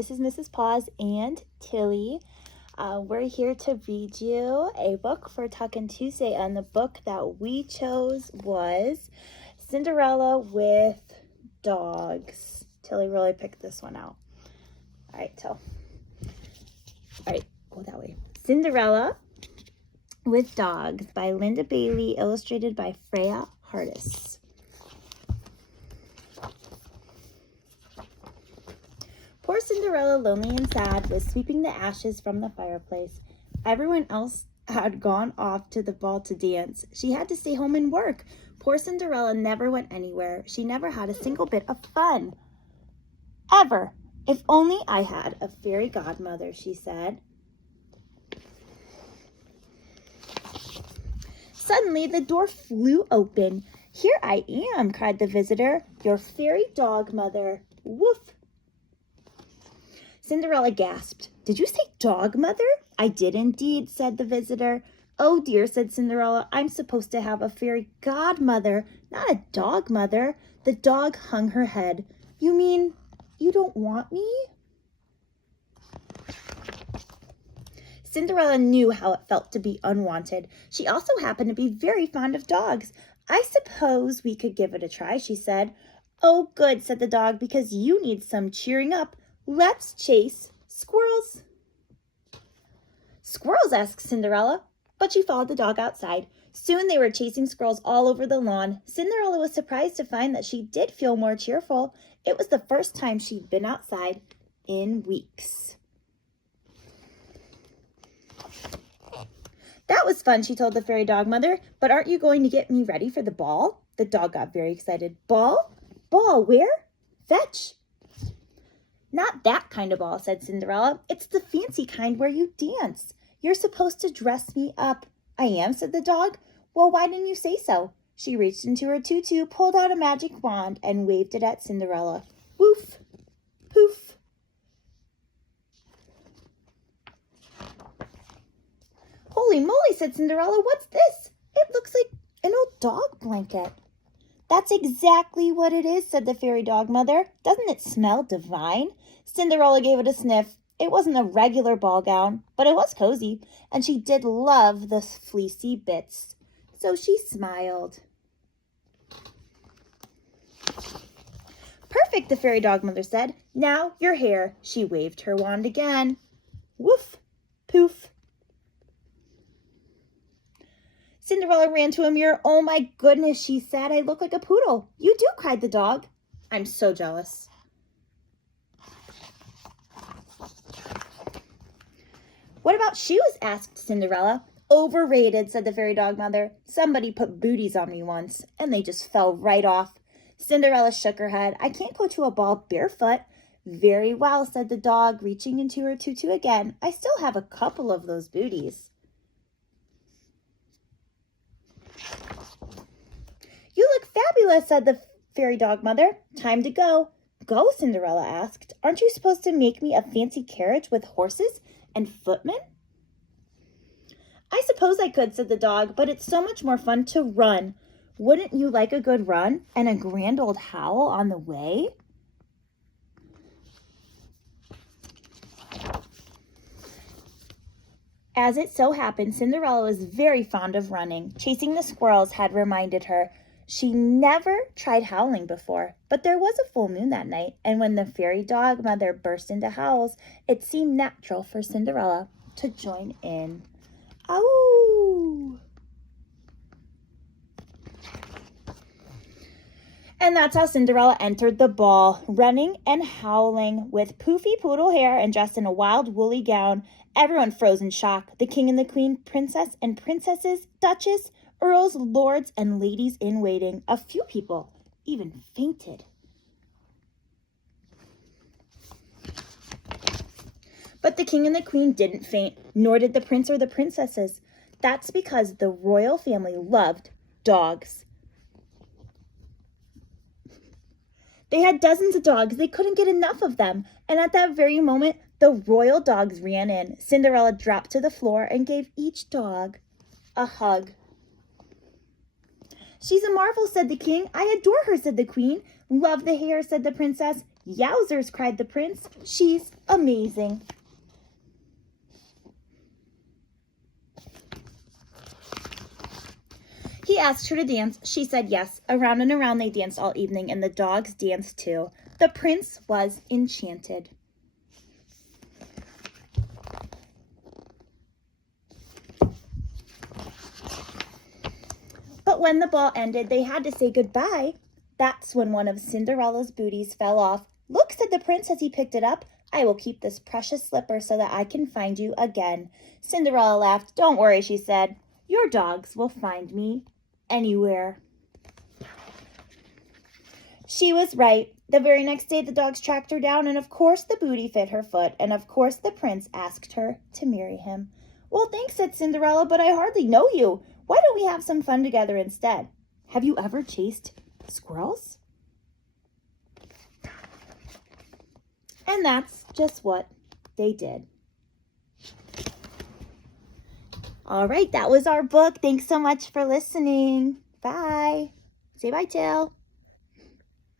This is Mrs. Paus and Tilly. We're here to read you a book for Talkin' Tuesday, and the book that we chose was Cinderella with Dogs. Tilly really picked this one out. All right, Till. All right, go that way. Cinderella with Dogs by Linda Bailey, illustrated by Freya Hartas. Poor Cinderella, lonely and sad, was sweeping the ashes from the fireplace. Everyone else had gone off to the ball to dance. She had to stay home and work. Poor Cinderella never went anywhere. She never had a single bit of fun. Ever. If only I had a fairy godmother, she said. Suddenly, the door flew open. Here I am, cried the visitor, your fairy dog mother. Woof! Cinderella gasped. Did you say dog mother? I did indeed, said the visitor. Oh dear, said Cinderella, I'm supposed to have a fairy godmother, not a dog mother. The dog hung her head. You mean you don't want me? Cinderella knew how it felt to be unwanted. She also happened to be very fond of dogs. I suppose we could give it a try, she said. Oh, good, said the dog, because you need some cheering up. Let's chase squirrels. Squirrels, asked Cinderella, but she followed the dog outside. Soon they were chasing squirrels all over the lawn. Cinderella was surprised to find that she did feel more cheerful. It was the first time she'd been outside in weeks. That was fun, she told the fairy dog mother, but aren't you going to get me ready for the ball? The dog got very excited. Ball? Ball, where? Fetch. Not that kind of ball, said Cinderella. It's the fancy kind where you dance. You're supposed to dress me up. I am, said the dog. Well, why didn't you say so? She reached into her tutu, pulled out a magic wand, and waved it at Cinderella. Woof! Poof! Holy moly, said Cinderella. What's this? It looks like an old dog blanket. That's exactly what it is, said the fairy dog mother. Doesn't it smell divine? Cinderella gave it a sniff. It wasn't a regular ball gown, but it was cozy, and she did love the fleecy bits. So she smiled. Perfect, the fairy dog mother said. Now your hair. She waved her wand again. Woof, poof. Cinderella ran to a mirror. Oh my goodness, she said, I look like a poodle. You do, cried the dog. I'm so jealous. What about shoes? Asked Cinderella. Overrated, said the fairy dog mother. Somebody put booties on me once, and they just fell right off. Cinderella shook her head. I can't go to a ball barefoot. Very well, said the dog, reaching into her tutu again. I still have a couple of those booties. You look fabulous, said the fairy dog mother. Time to go. Go, Cinderella asked. Aren't you supposed to make me a fancy carriage with horses and footmen? I suppose I could, said the dog, but it's so much more fun to run. Wouldn't you like a good run and a grand old howl on the way? As it so happened, Cinderella was very fond of running. Chasing the squirrels had reminded her she never tried howling before, but there was a full moon that night, and when the fairy dog mother burst into howls, it seemed natural for Cinderella to join in. Ow! And that's how Cinderella entered the ball, running and howling with poofy poodle hair and dressed in a wild woolly gown. Everyone froze in shock. The king and the queen, princess and princesses, duchess, earls, lords, and ladies in waiting. A few people even fainted. But the king and the queen didn't faint, nor did the prince or the princesses. That's because the royal family loved dogs. They had dozens of dogs. They couldn't get enough of them. And at that very moment, the royal dogs ran in. Cinderella dropped to the floor and gave each dog a hug. She's a marvel, said the king. I adore her, said the queen. Love the hair, said the princess. Yowzers, cried the prince. She's amazing. He asked her to dance. She said yes. Around and around they danced all evening, and the dogs danced too. The prince was enchanted. But when the ball ended, they had to say goodbye. That's when one of Cinderella's booties fell off. Look, said the prince as he picked it up. I will keep this precious slipper so that I can find you again. Cinderella laughed. Don't worry, she said. Your dogs will find me anywhere. She was right. The very next day, the dogs tracked her down, and of course the booty fit her foot, and of course the prince asked her to marry him. Well, thanks, said Cinderella, but I hardly know you. Why don't we have some fun together instead? Have you ever chased squirrels? And that's just what they did. All right, that was our book. Thanks so much for listening. Bye. Say bye, Jill.